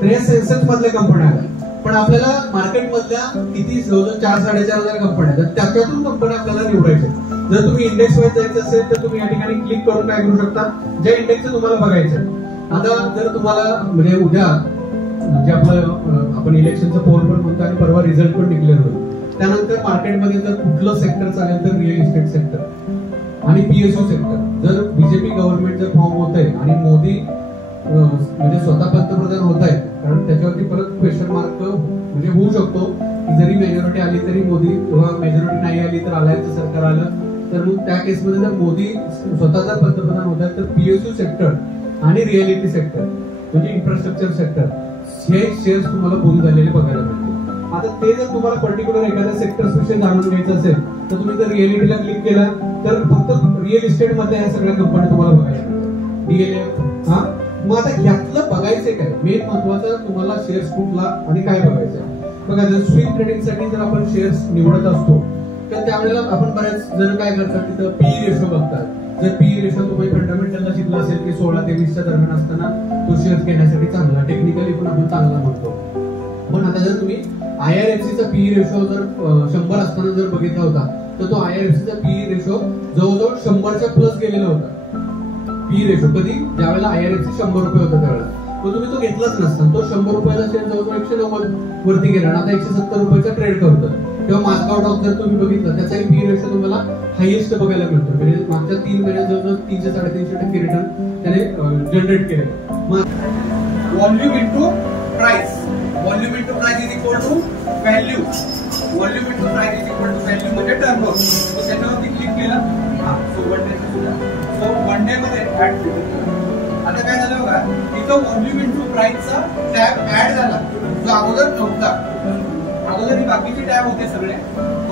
तर या सेन्सेक्स मधल्या कंपन्या आहेत. पण आपल्याला मार्केट मधल्या किती जवळजवळ 4-4.5 कंपन्या आहेत, त्याच्यातून कंपन्या आपल्याला निवडायच्या. जर तुम्ही इंडेक्स वाईज जायचं असेल तर तुम्ही या ठिकाणी क्लिक करून काय करू शकता, ज्या इंडेक्सचं तुम्हाला बघायचं. आता जर तुम्हाला म्हणजे उद्या म्हणजे आपण इलेक्शनचं पोल पण म्हणतो आणि परवा रिझल्ट पण डिक्लेअर होईल. त्यानंतर मार्केटमध्ये जर कुठलं सेक्टर चालेल तर रिअल इस्टेट सेक्टर आणि पीएसयू सेक्टर. जर बीजेपी गव्हर्नमेंट जर फॉर्म होत आहे आणि मोदी म्हणजे स्वतः पंतप्रधान होत आहेत, कारण त्याच्यावरती परत क्वेश्चन मार्क म्हणजे होऊ शकतो की जरी मेजॉरिटी आली तरी मोदी किंवा मेजॉरिटी नाही आली तर आलायचं सरकार आलं तर मग त्या केसमध्ये जर मोदी स्वतः जर पंतप्रधान होत आहेत तर पीएसयू सेक्टर आणि रिअलिटी सेक्टर म्हणजे इन्फ्रास्ट्रक्चर सेक्टर हे शेअर्स तुम्हाला बूम झालेले बघायला मिळतील. आता ते जर तुम्हाला पर्टिक्युलर एखाद्या सेक्टर्स विषयी जाणून घ्यायचं असेल तर तुम्ही जर रिअलिटीला क्लिक केलं तर फक्त रिअल इस्टेट मध्ये ह्या सगळ्या कंपन्या तुम्हाला बघायला मिळतात. डीएलएफ. हा मग आता ह्यातलं बघायचंय काय, मेन महत्वाचं तुम्हाला शेअर्स कुठला आणि काय बघायचं. बघा जर स्विंग ट्रेडिंग साठी जर आपण शेअर्स निवडत असतो तर त्यावेळेला आपण बऱ्याच जण काय करतात, तिथं पीई रेशो बघतात. जर पीई रेशो तुम्ही फंडामेंटलला शिकला असेल की 16 ते 20च्या दरम्यान असताना तो शेअर घेण्यासाठी चांगला, टेक्निकली पण आपण चांगला म्हणतो. पण आता जर तुम्ही आयआरएफसीचा पीई रेशो जर 100 असताना जर बघितला होता तर तो आयआरएफसीचा पीई रेशो जवळजवळ 100च्या प्लस गेलेला होता. पीई रेशो कधी, ज्यावेळेला आयआरएफसी 100 रुपये होता त्यावेळेला तो तुम्ही तो घेतलाच नसता. तो 100 रुपयाचा शेअर जवळजवळ 190 वरती गेला आणि आता 170 रुपयाचा ट्रेड करतो. तेव्हा मास्को डॉक जर तुम्ही बघितलं त्याचाही पीई रेशो तुम्हाला हायएस्ट बघायला मिळतो. म्हणजे मागच्या 3 महिन्यात जवळजवळ 300-350% रिटर्न त्याने जनरेट केले. Volume into price, volume into price is equal to value, volume into price is equal to value म्हणजे टर्नओव्हर. तो त्याच्यावरती क्लिक केलं सो वन डे मध्ये ऍड केलं. आता काय झालं बघा, इथं व्हॉल्यूम इंटू प्राइसचा टॅब ऍड झाला जो अगोदर नव्हता. अगोदर ही बाकीचे टॅब होते सगळे.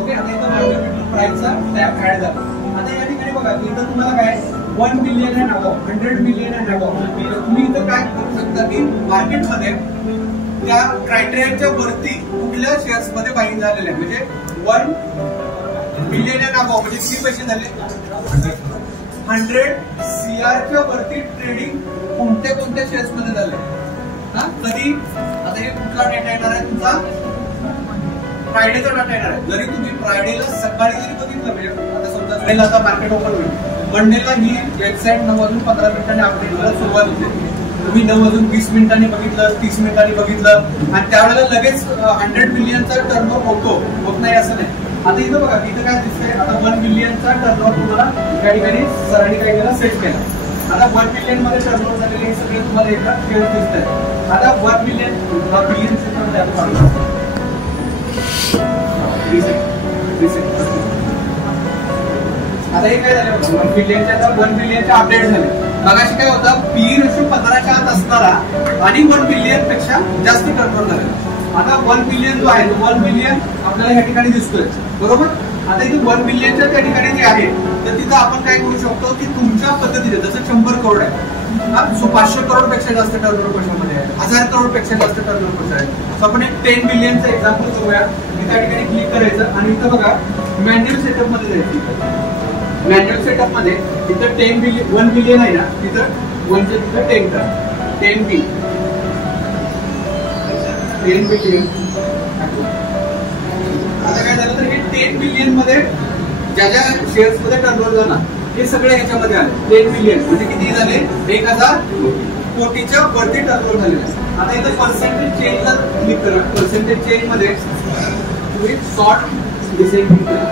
ओके, आता इथं व्हॉल्यूम इंटू प्राइसचा टॅब ऍड झाला. आता या ठिकाणी बघा इथं तुम्हाला काय 1 million and above, 100 million and above. तुम्ही इथं काय करू शकता की मार्केटमध्ये त्या क्रायटेरियाच्या वरती कुठल्या शेअर्स मध्ये बाईंग झालेले आहे. म्हणजे 1 मिलियन अँड अबव्ह म्हणजे किती पैसे झाले, 100 CR वरती ट्रेडिंग कोणत्या कोणत्या शेअर्स मध्ये झाले. कधी, आता हे कुठला डेटा येणार आहे तुमचा, फ्रायडेचा डाटा येणार आहे. जरी तुम्ही फ्रायडेला सकाळी जरी बघितलं म्हणजे आता समजा आता मार्केट ओपन होईल, मंडेला ही वेबसाईट 9:15 अपडेट करायला सुरुवात होते. तुम्ही 9:20 बघितलं, 30 मिनिटांनी बघितलं आणि त्यावेळेला लगेच 100 मिलियनचा टर्नओव्हर होत नाही असं नाही. आता इथं बघा इथं काय दिसतंय, आता 1 मिलियनचा टर्नओव्हर तुम्हाला त्या ठिकाणी सरांनी काय केलं, सेट केला. आता 1 मिलियन मध्ये टर्नओव्हर झालेले हे सगळे तुम्हाला एकदा शेअर दिसत आहे. आता 1 मिलियन आता हे काय झालं, 1 मिलियनच्या अपडेट झाले. मगाशी काय होतं, पीई रेशो 15च्या आत असणारा आणि 1 मिलियन पेक्षा जास्त टर्नओव्हर झालेला. आता 1 मिलियन जो आहे 1 मिलियन आपल्याला या ठिकाणी दिसतोय बरोबर. आता इथे 1 मिलियनच्या त्या ठिकाणी जे आहे तर तिथं आपण काय करू शकतो की तुमच्या पद्धतीने जसं 100 करोड आहे, 500 करोड पेक्षा जास्त टर्नओव्हर कशामध्ये आहे, 1000 करोड पेक्षा जास्त टर्नओव्हर कशा आहे. आपण एक 10 मिलियनचं एक्झाम्पल करूया. त्या ठिकाणी क्लिक करायचं आणि इथं बघा मॅन्युअल सेटअप मध्ये जायचं. मॅन्युअल सेटअप मध्ये इथं 1 मिलियन आहे ना, तिथं 1च्या तिथं 10 करा, 10 मिलियन. आता काय झालं तर हे 10 मिलियन मध्ये ज्या ज्या शेअर्स मध्ये टर्नओव्हर झाला हे सगळे ह्याच्यामध्ये आले. 10 मिलियन म्हणजे किती झाले, 1000 कोटीच्या वरती टर्नओव्हर झालेलं आहे. आता इथं पर्सेंटेज चेंजला क्लिक करा. पर्सेंटेज चेंज मध्ये तुम्ही शॉर्ट डिसेंट क्लिक करा.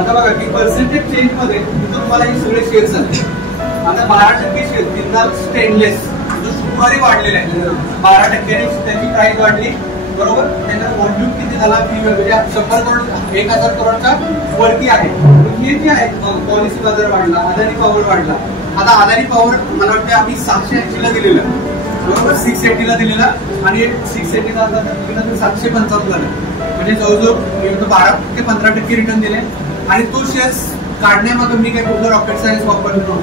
आता बघा की पर्सेंटेज चेंज मध्ये इथं तुम्हाला हे सगळे शेअर्स आले. आता 12% शेअर जिंदाल स्टेनलेस जो शुक्रवारी वाढलेला आहे, 12% त्याची प्राइस वाढली बरोबर. त्यांना व्हॉल्यूम किती झाला, म्हणजे 100 करोड 1000 करोडच्या वरती आहे. हे जे आहे पॉलिसी बाजार वाढला, अदानी पॉवर वाढला. आता अदानी पॉवर मला वाटतं आम्ही 780 ला दिलेलं बरोबर, 680 ला दिलेला आणि 680 ला 755 झालं. म्हणजे जवळजवळ 12 ते 15% रिटर्न दिले. आणि तो शेअर्स काढण्यामागे मी काय कुठलं रॉकेट सायन्स वापरलो,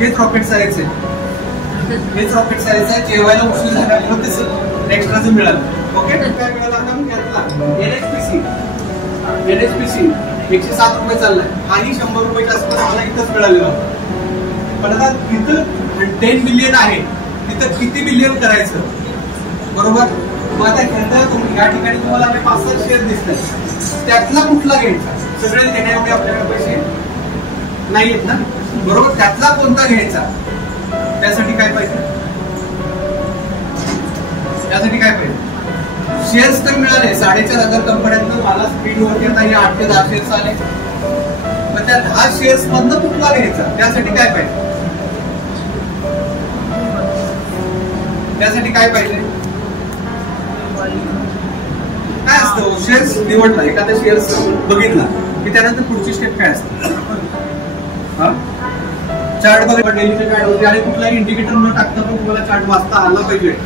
हेच रॉकेट सायन्स आहे. हेच रॉकेट सायन्स आहे. जेवायला उशीर झाला तसं एक्स्ट्राचं मिळालं. ओके, काय मिळालं आता मी घेतला NHPC 107 रुपये चाललाय. हाही 100 रुपयाच्या आसपास मला इथंच मिळालेला. पण आता तिथं 10 मिलियन आहे तिथं किती बिलियन करायचं, बरोबर. मग आता खेळताय तुम्ही, या ठिकाणी तुम्हाला 5-7 शेअर दिसतात, त्यातला कुठला घ्यायचा? सगळे घेण्याएवढे आपल्याकडे पैसे नाहीयेत ना, बरोबर. त्यातला कोणता घ्यायचा? त्यासाठी काय पाहिजे? त्यासाठी काय पाहिजे? शेअर्स तर मिळाले 4,500 कंपन्यांना, मला स्क्रीनवरती आता हे 8 ते 10 शेअर्स आले. पण त्या 10 शेअर्स मधनं कुठला घ्यायचा? त्यासाठी काय पाहिजे? त्यासाठी काय पाहिजे? काय असतं? शेअर्स निवडला, एखादा शेअर्स बघितला की त्यानंतर पुढची स्टेप काय असते? चार्ट बघा, डेलीचे चार्ट होते आणि कुठलाही इंडिकेटर न टाकता पण तुम्हाला चार्ट वाचता आला पाहिजे.